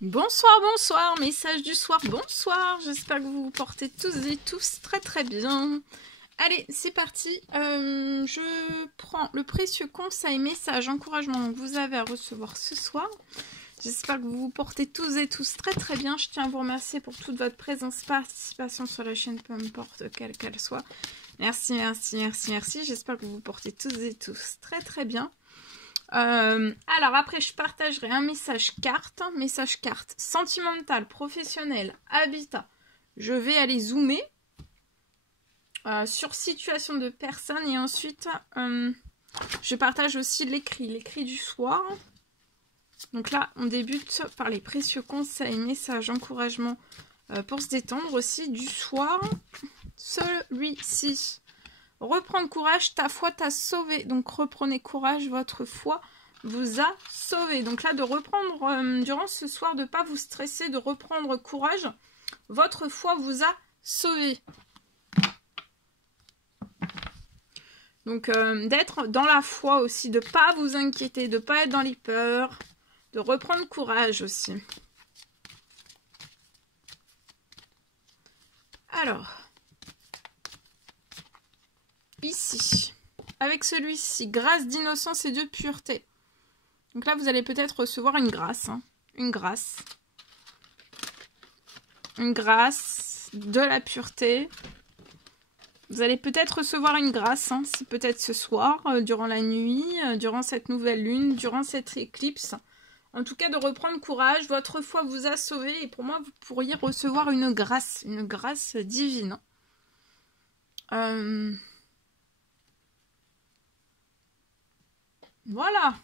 Bonsoir, bonsoir, message du soir, bonsoir, j'espère que vous vous portez tous et tous très très bien. Allez, c'est parti, je prends le précieux conseil, message, encouragement que vous avez à recevoir ce soir. J'espère que vous vous portez tous et tous très très bien. Je tiens à vous remercier pour toute votre présence, participation sur la chaîne, peu importe quelle qu'elle soit. Merci, merci, merci, merci, j'espère que vous vous portez tous et tous très très bien. Alors après je partagerai un message carte sentimental, professionnel, habitat. Je vais aller zoomer sur situation de personne et ensuite je partage aussi l'écrit du soir. Donc là on débute par les précieux conseils, messages, encouragements pour se détendre aussi du soir. Celui-ci. Reprendre courage, ta foi t'a sauvé. Donc reprenez courage, votre foi vous a sauvé. Donc là, de reprendre, durant ce soir, de ne pas vous stresser, de reprendre courage, votre foi vous a sauvé. Donc d'être dans la foi aussi, de ne pas vous inquiéter, de ne pas être dans les peurs, de reprendre courage aussi. Alors... ici, avec celui-ci, grâce d'innocence et de pureté. Donc là, vous allez peut-être recevoir une grâce. Hein, une grâce. Une grâce, de la pureté. Vous allez peut-être recevoir une grâce. Hein, c'est peut-être ce soir, durant la nuit, durant cette nouvelle lune, durant cette éclipse. En tout cas, de reprendre courage. Votre foi vous a sauvé. Et pour moi, vous pourriez recevoir une grâce divine. Voilà.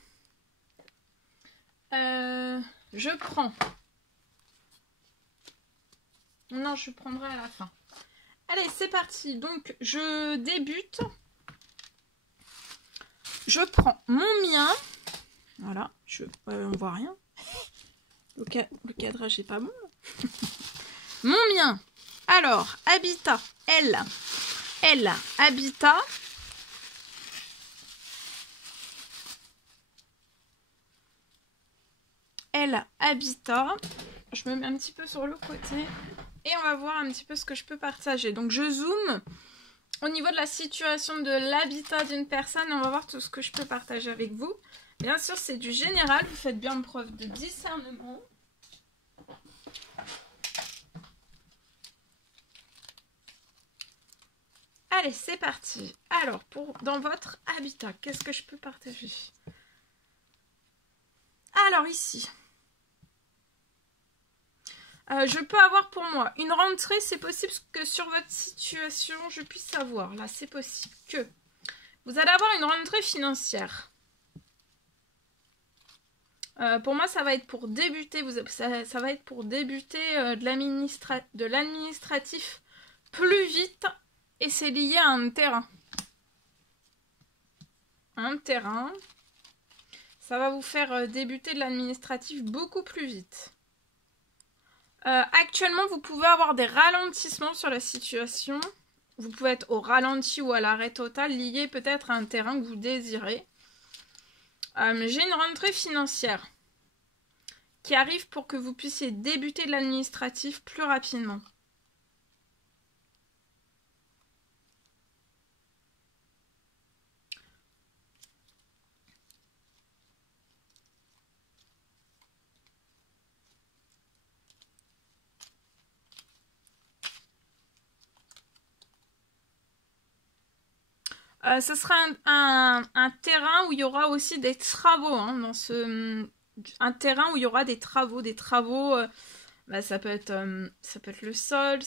Je prends. Non, je prendrai à la fin. Allez, c'est parti. Donc, je débute. Je prends mon mien. Voilà. On voit rien. Le cadrage n'est pas bon. Mon mien. Alors, habitat. Elle, habitat. Habitat. Je me mets un petit peu sur le côté et on va voir un petit peu ce que je peux partager. Donc je zoome au niveau de la situation de l'habitat d'une personne et on va voir tout ce que je peux partager avec vous. Bien sûr, c'est du général, vous faites bien preuve de discernement. Allez, c'est parti. Alors, dans votre habitat, qu'est-ce que je peux partager? Alors ici... je peux avoir pour moi une rentrée, c'est possible que sur votre situation, je puisse savoir. Là, c'est possible que vous allez avoir une rentrée financière. Pour moi, ça va être pour débuter. Ça va être pour débuter de l'administratif plus vite. Et c'est lié à un terrain. Un terrain. Ça va vous faire débuter de l'administratif beaucoup plus vite. Actuellement, vous pouvez avoir des ralentissements sur la situation. Vous pouvez être au ralenti ou à l'arrêt total, lié peut-être à un terrain que vous désirez. J'ai une rentrée financière qui arrive pour que vous puissiez débuter de l'administratif plus rapidement. Ce sera un terrain où il y aura aussi des travaux. Hein, un terrain où il y aura des travaux. Ça peut être le sol,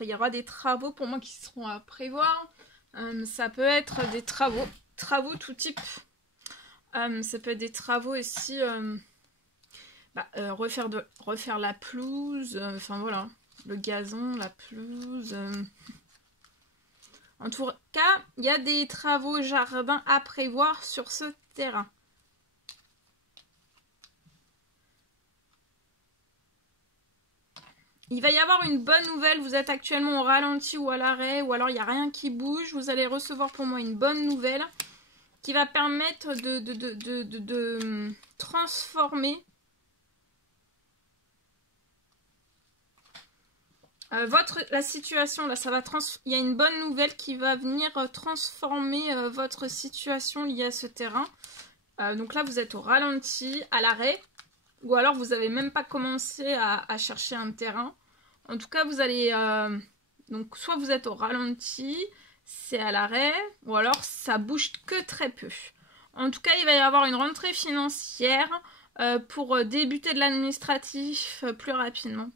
il y aura des travaux pour moi qui seront à prévoir. Ça peut être des travaux tout type. Ça peut être des travaux aussi, refaire la pelouse, enfin voilà, le gazon, la pelouse... En tout cas, il y a des travaux jardin à prévoir sur ce terrain. Il va y avoir une bonne nouvelle. Vous êtes actuellement au ralenti ou à l'arrêt, ou alors il n'y a rien qui bouge. Vous allez recevoir pour moi une bonne nouvelle qui va permettre de transformer La situation, là, il y a une bonne nouvelle qui va venir transformer votre situation liée à ce terrain. Donc là, vous êtes au ralenti, à l'arrêt, ou alors vous n'avez même pas commencé à chercher un terrain. En tout cas, vous allez... donc, soit vous êtes au ralenti, c'est à l'arrêt, ou alors ça bouge que très peu. En tout cas, il va y avoir une rentrée financière pour débuter de l'administratif plus rapidement.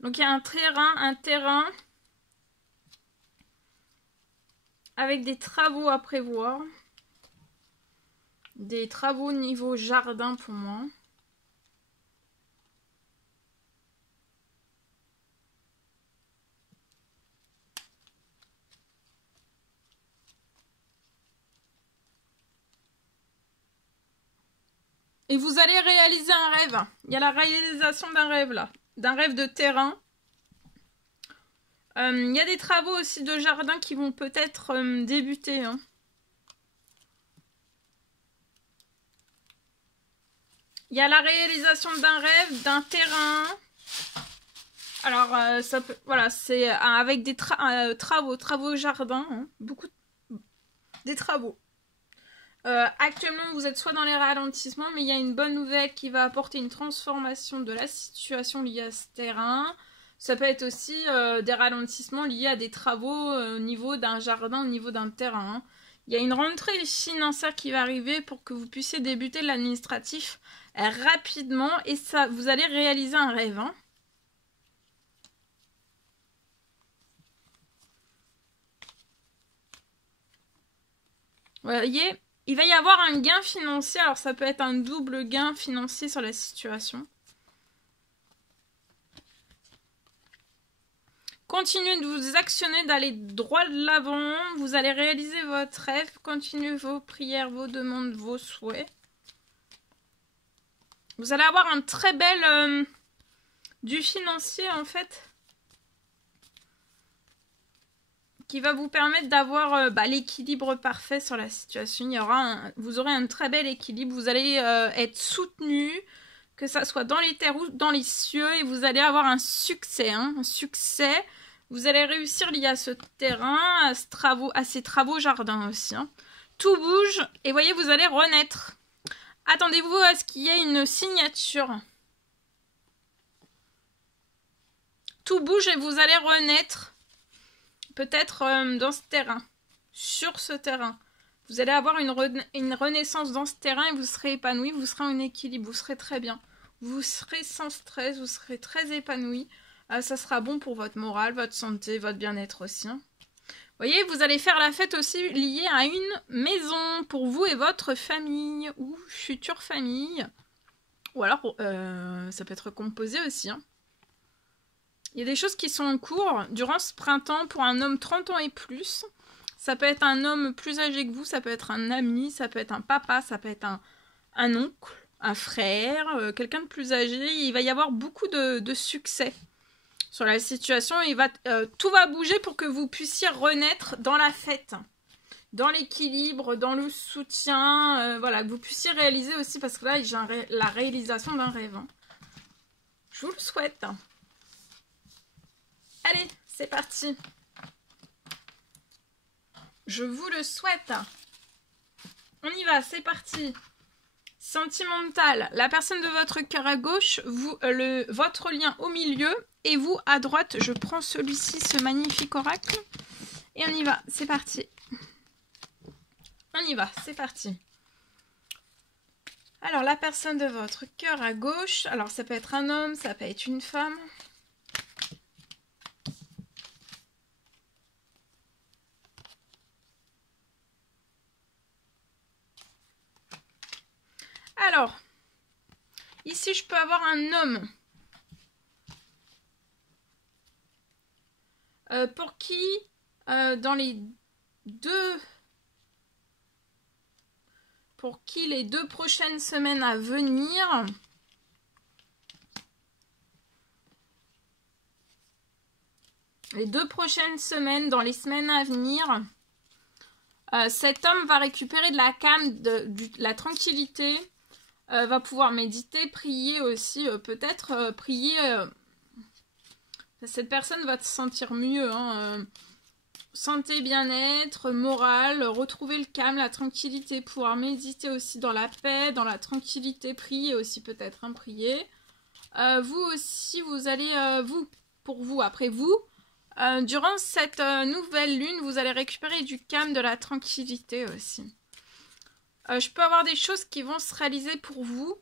Donc il y a un terrain avec des travaux à prévoir. Des travaux niveau jardin pour moi. Et vous allez réaliser un rêve. Il y a la réalisation d'un rêve là. D'un rêve de terrain. Il y a des travaux aussi de jardin qui vont peut-être débuter. Hein. Il y a la réalisation d'un rêve, d'un terrain. Alors, ça peut, voilà, c'est avec des travaux jardin. Hein. Des travaux. Actuellement, vous êtes soit dans les ralentissements, mais il y a une bonne nouvelle qui va apporter une transformation de la situation liée à ce terrain. Ça peut être aussi des ralentissements liés à des travaux au niveau d'un jardin, au niveau d'un terrain. Hein. Il y a une rentrée financière qui va arriver pour que vous puissiez débuter l'administratif rapidement et ça, vous allez réaliser un rêve. Hein. Vous voyez ? Il va y avoir un gain financier, alors ça peut être un double gain financier sur la situation. Continuez de vous actionner, d'aller droit de l'avant. Vous allez réaliser votre rêve. Continuez vos prières, vos demandes, vos souhaits. Vous allez avoir un très bel du financier en fait. Qui va vous permettre d'avoir l'équilibre parfait sur la situation. Vous aurez un très bel équilibre. Vous allez être soutenu, que ça soit dans les terres ou dans les cieux, et vous allez avoir un succès. Hein, un succès. Vous allez réussir lié à ce terrain, à ces travaux jardin aussi. Hein. Tout bouge, et voyez, vous allez renaître. Attendez-vous à ce qu'il y ait une signature. Tout bouge et vous allez renaître. Peut-être dans ce terrain, sur ce terrain. Vous allez avoir une renaissance dans ce terrain et vous serez épanoui, vous serez en équilibre, vous serez très bien. Vous serez sans stress, vous serez très épanoui. Ça sera bon pour votre morale, votre santé, votre bien-être aussi. Hein. Vous voyez, vous allez faire la fête aussi liée à une maison pour vous et votre famille ou future famille. Ou alors, ça peut être composé aussi. Hein. Il y a des choses qui sont en cours durant ce printemps pour un homme 30 ans et plus. Ça peut être un homme plus âgé que vous, ça peut être un ami, ça peut être un papa, ça peut être un oncle, un frère, quelqu'un de plus âgé. Il va y avoir beaucoup de succès sur la situation. Tout va bouger pour que vous puissiez renaître dans la fête, dans l'équilibre, dans le soutien. Voilà, que vous puissiez réaliser aussi, parce que là, j'ai la réalisation d'un rêve. Hein. Je vous le souhaite. Allez, c'est parti. Je vous le souhaite. On y va, c'est parti. Sentimental. La personne de votre cœur à gauche, votre lien au milieu et vous à droite. Je prends celui-ci, ce magnifique oracle. Et on y va, c'est parti. On y va, c'est parti. Alors, la personne de votre cœur à gauche. Alors, ça peut être un homme, ça peut être une femme. Alors, ici, je peux avoir un homme pour qui, dans les deux prochaines semaines à venir, dans les semaines à venir, Cet homme va récupérer de la calme, de la tranquillité, va pouvoir méditer, prier aussi, peut-être prier. Cette personne va se sentir mieux, hein, santé, bien-être, morale, retrouver le calme, la tranquillité, pouvoir méditer aussi dans la paix, dans la tranquillité, prier aussi peut-être, hein, prier. Vous aussi, vous allez, pour vous, après vous, durant cette nouvelle lune, vous allez récupérer du calme, de la tranquillité aussi. Je peux avoir des choses qui vont se réaliser pour vous.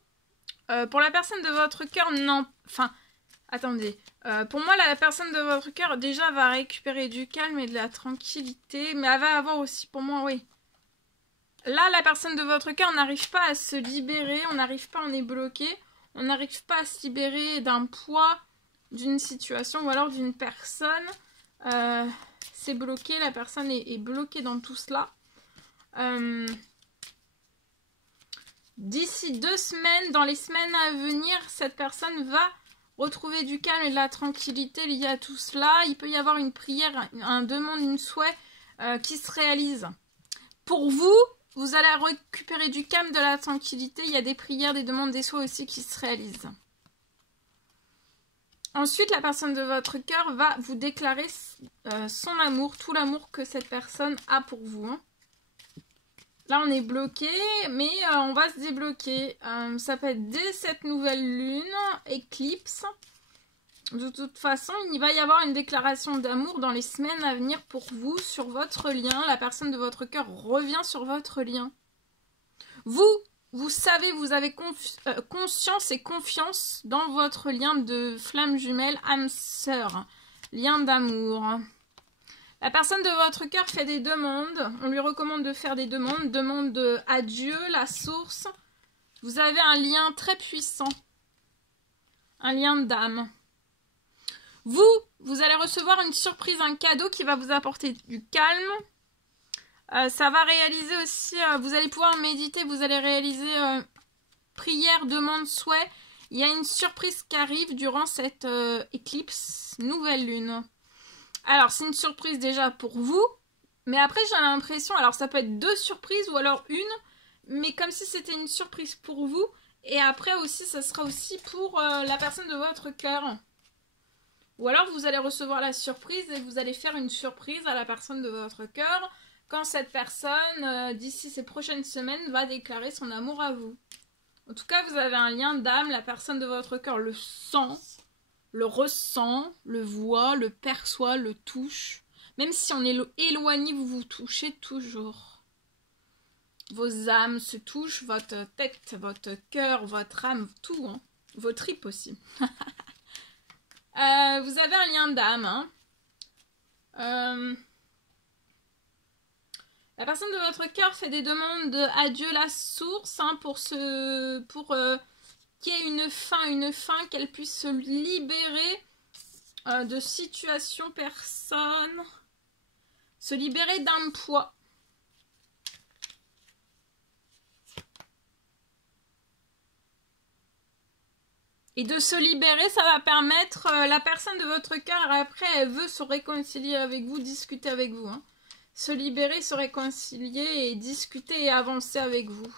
Pour la personne de votre cœur, non. Enfin, attendez. Pour moi, la personne de votre cœur, déjà, va récupérer du calme et de la tranquillité. Mais elle va avoir aussi, pour moi, oui. Là, la personne de votre cœur n'arrive pas à se libérer. On n'arrive pas, on est bloqué. On n'arrive pas à se libérer d'un poids, d'une situation ou alors d'une personne. C'est bloqué. La personne est bloquée dans tout cela. D'ici 2 semaines, dans les semaines à venir, cette personne va retrouver du calme et de la tranquillité liée à tout cela. Il peut y avoir une prière, une demande, une souhait qui se réalise. Pour vous, vous allez récupérer du calme, de la tranquillité. Il y a des prières, des demandes, des souhaits aussi qui se réalisent. Ensuite, la personne de votre cœur va vous déclarer son amour, tout l'amour que cette personne a pour vous, hein. Là, on est bloqué, mais on va se débloquer. Ça peut être dès cette nouvelle lune, éclipse. De toute façon, il va y avoir une déclaration d'amour dans les semaines à venir pour vous, sur votre lien. La personne de votre cœur revient sur votre lien. Vous savez, vous avez conscience et confiance dans votre lien de flamme jumelle, âme sœur. Lien d'amour. La personne de votre cœur fait des demandes. On lui recommande de faire des demandes. Demande à Dieu, la source. Vous avez un lien très puissant. Un lien d'âme. Vous allez recevoir une surprise, un cadeau qui va vous apporter du calme. Ça va réaliser aussi, vous allez pouvoir méditer, vous allez réaliser prière, demande, souhait. Il y a une surprise qui arrive durant cette éclipse, nouvelle lune. Alors, c'est une surprise déjà pour vous, mais après, j'ai l'impression, alors ça peut être 2 surprises ou alors une, mais comme si c'était une surprise pour vous, et après aussi, ça sera aussi pour la personne de votre cœur. Ou alors, vous allez recevoir la surprise et vous allez faire une surprise à la personne de votre cœur quand cette personne, d'ici ces prochaines semaines, va déclarer son amour à vous. En tout cas, vous avez un lien d'âme, la personne de votre cœur le sent, le ressent, le voit, le perçoit, le touche. Même si on est éloigné, vous vous touchez toujours. Vos âmes se touchent, votre tête, votre cœur, votre âme, tout, hein. Vos tripes aussi. Vous avez un lien d'âme, hein. La personne de votre cœur fait des demandes à Dieu, la source, hein, pour qu'il y ait une fin, qu'elle puisse se libérer de situations, personnes, se libérer d'un poids. Et de se libérer, ça va permettre, la personne de votre cœur, après, elle veut se réconcilier avec vous, discuter avec vous, hein. Se libérer, se réconcilier et discuter et avancer avec vous.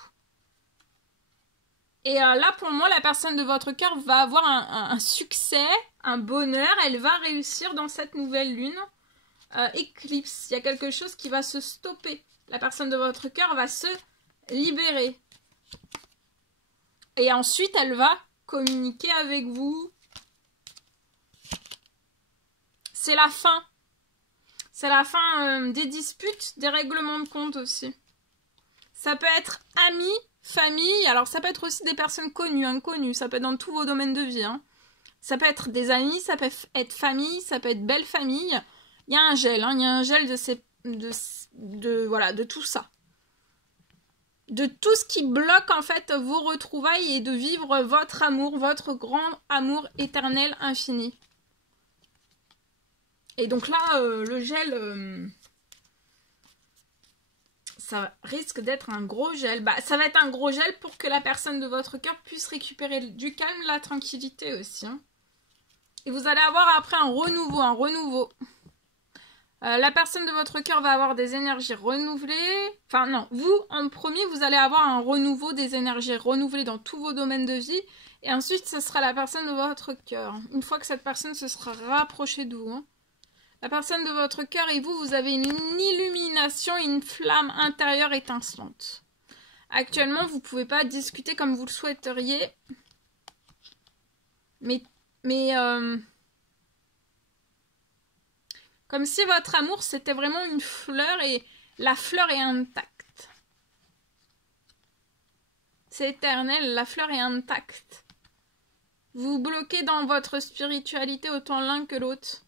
Et là, pour moi, la personne de votre cœur va avoir un succès, un bonheur. Elle va réussir dans cette nouvelle lune éclipse. Il y a quelque chose qui va se stopper. La personne de votre cœur va se libérer. Et ensuite, elle va communiquer avec vous. C'est la fin. C'est la fin des disputes, des règlements de compte aussi. Ça peut être amis, famille, alors ça peut être aussi des personnes connues, inconnues, ça peut être dans tous vos domaines de vie, hein. Ça peut être des amis, ça peut être famille, ça peut être belle famille. Il y a un gel, hein, il y a un gel voilà, de tout ça. De tout ce qui bloque en fait vos retrouvailles et de vivre votre amour, votre grand amour éternel infini. Et donc là, le gel, ça risque d'être un gros gel. Bah, ça va être un gros gel pour que la personne de votre cœur puisse récupérer du calme, la tranquillité aussi, hein. Et vous allez avoir après un renouveau, La personne de votre cœur va avoir des énergies renouvelées. Enfin non, vous, en premier, vous allez avoir un renouveau des énergies renouvelées dans tous vos domaines de vie. Et ensuite, ce sera la personne de votre cœur. Une fois que cette personne se sera rapprochée de vous. Hein. La personne de votre cœur et vous, vous avez une illumination, une flamme intérieure étincelante. Actuellement, vous ne pouvez pas discuter comme vous le souhaiteriez. Mais comme si votre amour, c'était vraiment une fleur et la fleur est intacte. C'est éternel, la fleur est intacte. Vous vous bloquez dans votre spiritualité autant l'un que l'autre.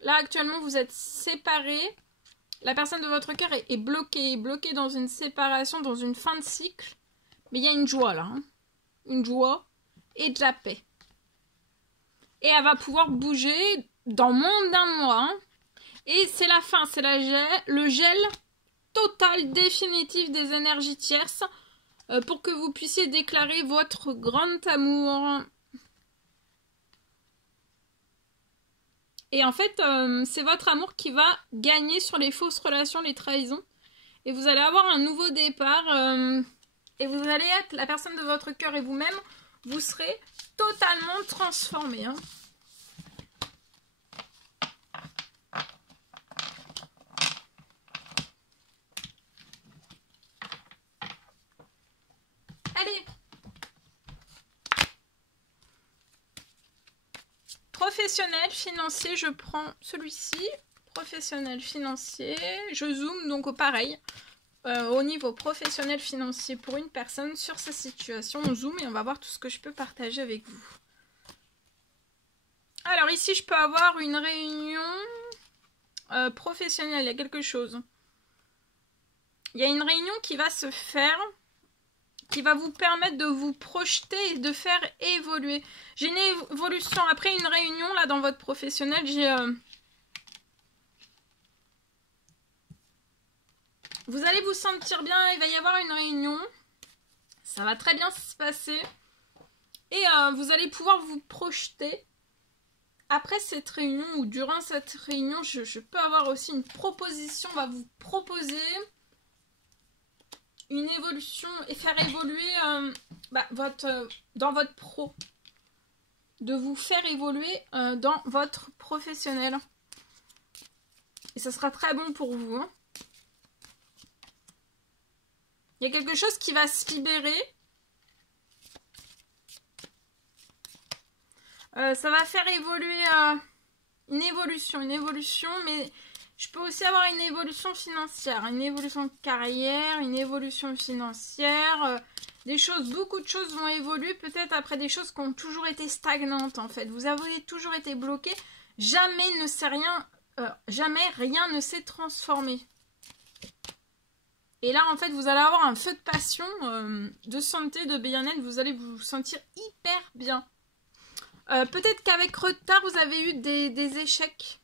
Là, actuellement, vous êtes séparés. La personne de votre cœur est bloquée dans une séparation, dans une fin de cycle. Mais il y a une joie là. Hein. Une joie et de la paix. Et elle va pouvoir bouger dans moins d'un mois. Hein. Et c'est la fin, c'est le gel total, définitif des énergies tierces pour que vous puissiez déclarer votre grand amour. Et en fait, c'est votre amour qui va gagner sur les fausses relations, les trahisons. Et vous allez avoir un nouveau départ. Et vous allez être la personne de votre cœur et vous-même, vous serez totalement transformés. Hein. Allez. Professionnel, financier, je prends celui-ci. Professionnel, financier. Je zoome donc au pareil. Au niveau professionnel, financier pour une personne sur sa situation. On zoome et on va voir tout ce que je peux partager avec vous. Alors ici, je peux avoir une réunion professionnelle. Il y a quelque chose. Il y a une réunion qui va se faire, qui va vous permettre de vous projeter et de faire évoluer. J'ai une évolution. Après une réunion, là, dans votre professionnel, j'ai... Vous allez vous sentir bien, il va y avoir une réunion. Ça va très bien se passer. Et vous allez pouvoir vous projeter. Après cette réunion ou durant cette réunion, je peux avoir aussi une proposition. On va vous proposer une évolution et faire évoluer dans votre pro. De vous faire évoluer dans votre professionnel. Et ça sera très bon pour vous. Hein. Il y a quelque chose qui va se libérer. Ça va faire évoluer une évolution, mais je peux aussi avoir une évolution financière, une évolution de carrière, une évolution financière, des choses, beaucoup de choses vont évoluer, peut-être après des choses qui ont toujours été stagnantes en fait. Vous avez toujours été bloqué, jamais rien ne s'est transformé. Et là, en fait, vous allez avoir un feu de passion, de santé, de bien-être. Vous allez vous sentir hyper bien. Peut-être qu'avec retard, vous avez eu des échecs.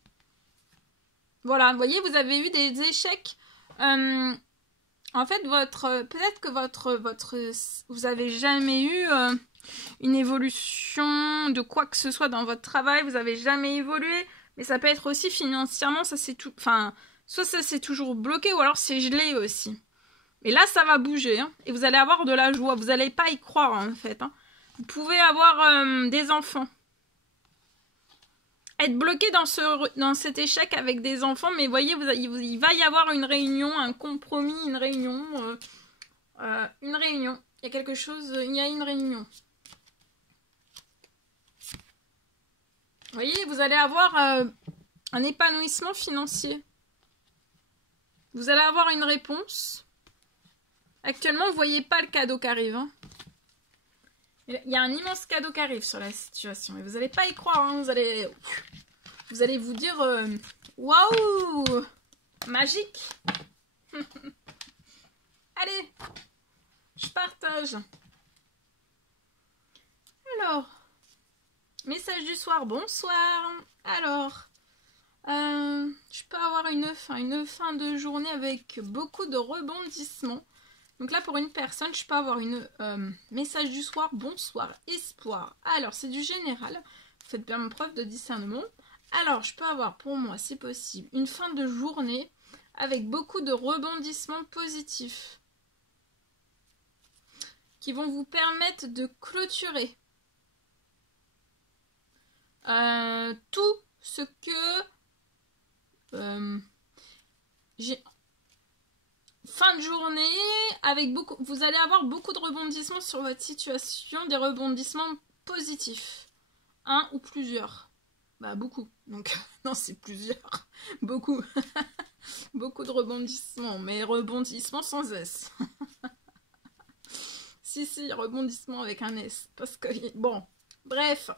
Voilà, vous voyez, vous avez eu des échecs. En fait, peut-être que vous avez jamais eu une évolution de quoi que ce soit dans votre travail. Vous n'avez jamais évolué. Mais ça peut être aussi financièrement, ça c'est tout... Enfin... Soit ça s'est toujours bloqué ou alors c'est gelé aussi. Et là, ça va bouger. Hein, et vous allez avoir de la joie. Vous n'allez pas y croire en fait. Hein. Vous pouvez avoir des enfants. Être bloqué dans cet échec avec des enfants. Mais voyez, il va y avoir une réunion, un compromis, une réunion. Une réunion. Il y a quelque chose, il y a une réunion. Vous voyez, vous allez avoir un épanouissement financier. Vous allez avoir une réponse. Actuellement, vous ne voyez pas le cadeau qui arrive. Hein. Il y a un immense cadeau qui arrive sur la situation. Et vous n'allez pas y croire. Hein. Vous allez vous dire waouh, magique. Allez, je partage. Alors, message du soir. Bonsoir. Alors... je peux avoir une fin de journée avec beaucoup de rebondissements. Donc là, pour une personne, je peux avoir une message du soir, bonsoir, espoir. Alors, c'est du général. Faites bien preuve de discernement. Alors, je peux avoir pour moi, c'est possible, une fin de journée avec beaucoup de rebondissements positifs qui vont vous permettre de clôturer tout ce que j'ai. Fin de journée avec beaucoup, vous allez avoir beaucoup de rebondissements sur votre situation, des rebondissements positifs, un ou plusieurs. Bah beaucoup, donc non c'est plusieurs, beaucoup, beaucoup de rebondissements, mais rebondissements sans S. si, rebondissement avec un S, parce que bon, bref,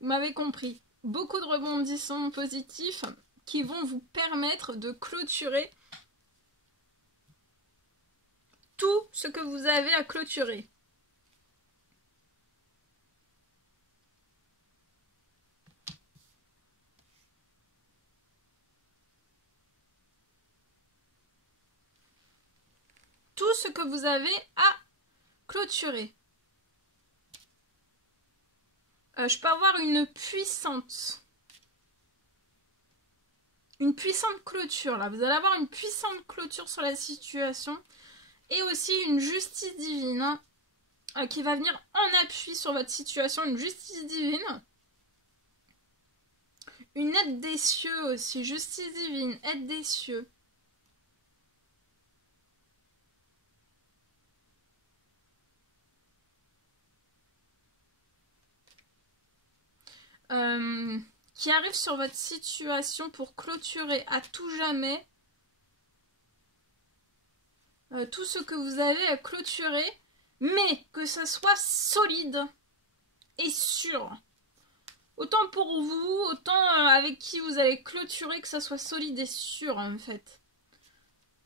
vous m'avez compris, beaucoup de rebondissements positifs qui vont vous permettre de clôturer tout ce que vous avez à clôturer. Tout ce que vous avez à clôturer. Je peux avoir une puissante clôture là. Vous allez avoir une puissante clôture sur la situation et aussi une justice divine qui va venir en appui sur votre situation, une justice divine. Une aide des cieux aussi, justice divine, aide des cieux. Qui arrive sur votre situation pour clôturer à tout jamais tout ce que vous avez à clôturer, mais que ça soit solide et sûr. Autant pour vous, autant avec qui vous allez clôturer, que ça soit solide et sûr en fait.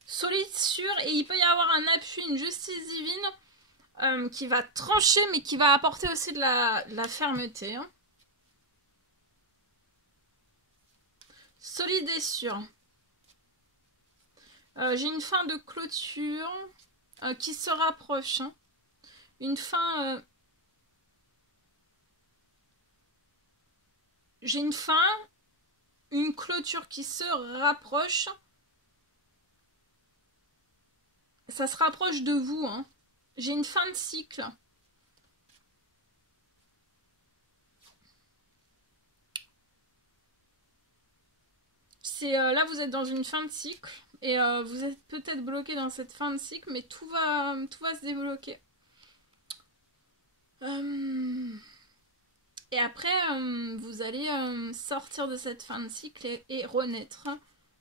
Solide, sûr, et il peut y avoir un appui, une justice divine qui va trancher, mais qui va apporter aussi de la fermeté. Hein. Solide et sûr. J'ai une fin de clôture qui se rapproche. Hein. Une fin... J'ai une fin, une clôture qui se rapproche. Ça se rapproche de vous. Hein. J'ai une fin de cycle. Là, vous êtes dans une fin de cycle. Et vous êtes peut-être bloqué dans cette fin de cycle, mais tout va se débloquer. Et après, vous allez sortir de cette fin de cycle et renaître.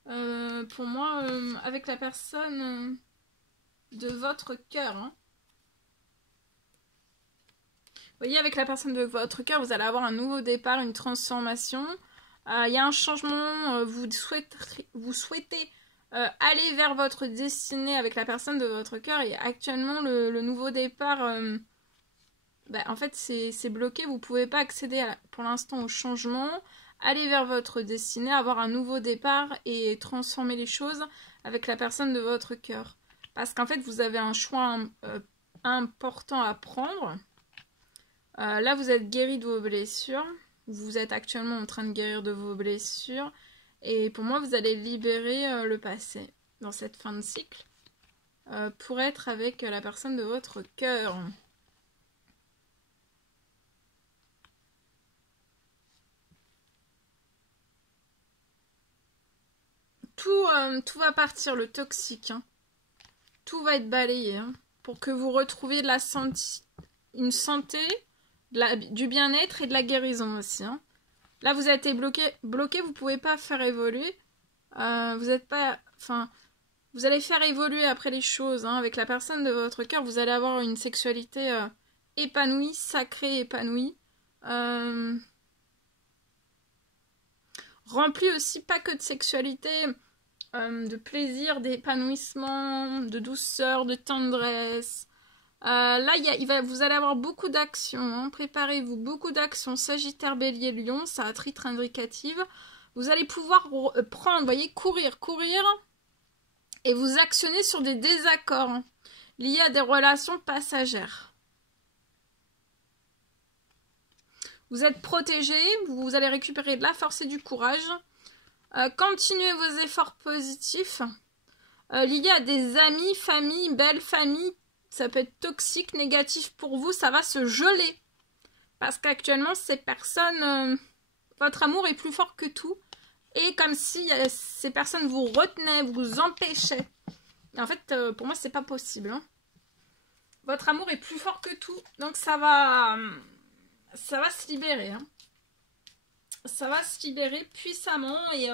Pour moi, avec la personne de votre cœur. Hein. Vous voyez, avec la personne de votre cœur, vous allez avoir un nouveau départ, une transformation. Il y a un changement, vous souhaitez aller vers votre destinée avec la personne de votre cœur. Et actuellement, le nouveau départ, en fait, c'est bloqué. Vous ne pouvez pas accéder pour l'instant au changement. Aller vers votre destinée, avoir un nouveau départ et transformer les choses avec la personne de votre cœur. Parce qu'en fait, vous avez un choix important à prendre. Là, vous êtes guéri de vos blessures. Vous êtes actuellement en train de guérir de vos blessures. Et pour moi, vous allez libérer le passé dans cette fin de cycle pour être avec la personne de votre cœur. Tout va partir, le toxique. Hein. Tout va être balayé hein, pour que vous retrouviez une santé, du bien-être et de la guérison aussi. Hein. Là, vous avez été bloqué, vous ne pouvez pas faire évoluer. Vous êtes pas... Enfin, vous allez faire évoluer après les choses. Hein. Avec la personne de votre cœur, vous allez avoir une sexualité épanouie, sacrée, épanouie. Remplie aussi, pas que de sexualité, de plaisir, d'épanouissement, de douceur, de tendresse. Là, vous allez avoir beaucoup d'actions. Hein. Préparez-vous, beaucoup d'actions. Sagittaire, Bélier, Lion, ça a titre indicative. Vous allez pouvoir prendre, vous voyez, courir, et vous actionner sur des désaccords hein, liés à des relations passagères. Vous êtes protégé, vous allez récupérer de la force et du courage. Continuez vos efforts positifs. Liés à des amis, famille, belle famille. Ça peut être toxique, négatif pour vous. Ça va se geler. Parce qu'actuellement, ces personnes... votre amour est plus fort que tout. Et comme si ces personnes vous retenaient, vous empêchaient. Et en fait, pour moi, c'est pas possible. Hein. Votre amour est plus fort que tout. Donc ça va se libérer. Hein. Ça va se libérer puissamment. Et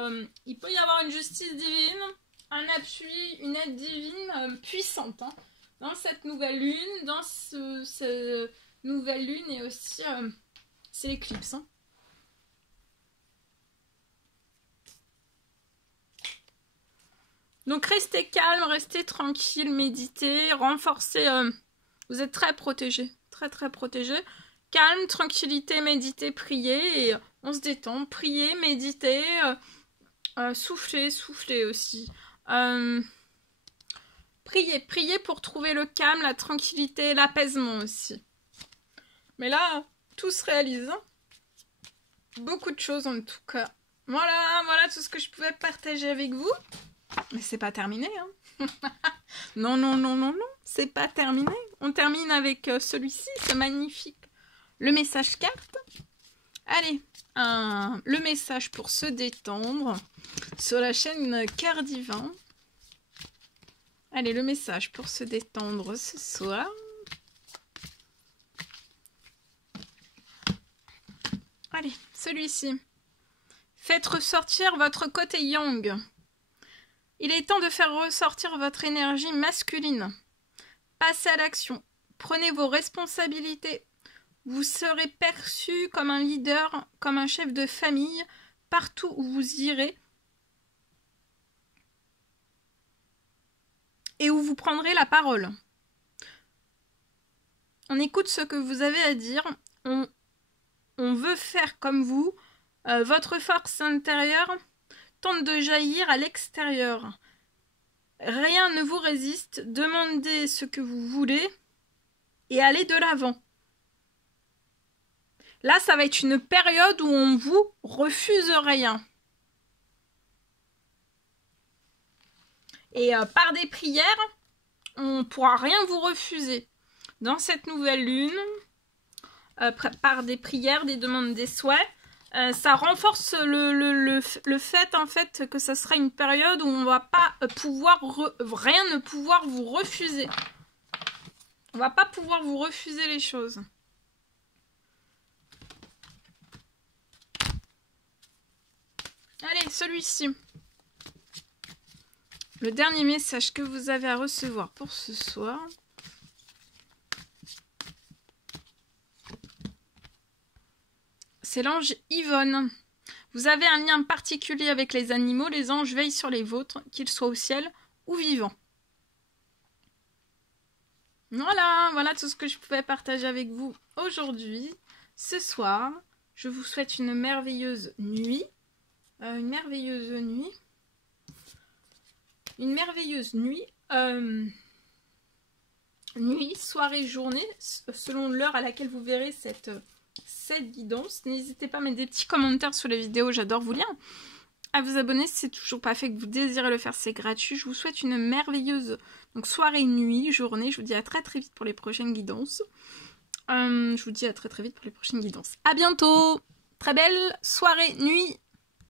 il peut y avoir une justice divine, un appui, une aide divine puissante. Hein, dans cette nouvelle lune, dans cette nouvelle lune et aussi, c'est l'éclipse. Hein. Donc restez calme, restez tranquille, méditez, renforcez. Vous êtes très protégé, très protégé. Calme, tranquillité, méditez, priez et on se détend. Priez, méditez, soufflez aussi. Priez pour trouver le calme, la tranquillité, l'apaisement aussi. Mais là, tout se réalise. Hein. Beaucoup de choses en tout cas. Voilà tout ce que je pouvais partager avec vous. Mais c'est pas terminé, hein. Non, c'est pas terminé. On termine avec celui-ci, ce magnifique. Le message carte. Allez, le message pour se détendre sur la chaîne Cœur Divin. Allez, le message pour se détendre ce soir. Allez, celui-ci. Faites ressortir votre côté yang. Il est temps de faire ressortir votre énergie masculine. Passez à l'action. Prenez vos responsabilités. Vous serez perçu comme un leader, comme un chef de famille, partout où vous irez. Et où vous prendrez la parole. On écoute ce que vous avez à dire. On veut faire comme vous. Votre force intérieure tente de jaillir à l'extérieur. Rien ne vous résiste. Demandez ce que vous voulez et allez de l'avant. Là, ça va être une période où on vous refuse rien. Et par des prières, on ne pourra rien vous refuser. Dans cette nouvelle lune, par des prières, des demandes, des souhaits, ça renforce le fait en fait que ça sera une période où on va pas pouvoir rien ne pouvoir vous refuser. On va pas pouvoir vous refuser les choses. Allez, celui-ci. Le dernier message que vous avez à recevoir pour ce soir. C'est l'ange Yvonne. Vous avez un lien particulier avec les animaux. Les anges veillent sur les vôtres, qu'ils soient au ciel ou vivants. Voilà tout ce que je pouvais partager avec vous aujourd'hui. Ce soir, je vous souhaite une merveilleuse nuit. Une merveilleuse nuit. Nuit, soirée, journée, selon l'heure à laquelle vous verrez cette guidance. N'hésitez pas à mettre des petits commentaires sur les vidéos, j'adore vous lire. À vous abonner si c'est toujours pas fait, que vous désirez le faire, c'est gratuit. Je vous souhaite une merveilleuse soirée, nuit, journée. Je vous dis à très vite pour les prochaines guidances. À bientôt. Très belle soirée, nuit.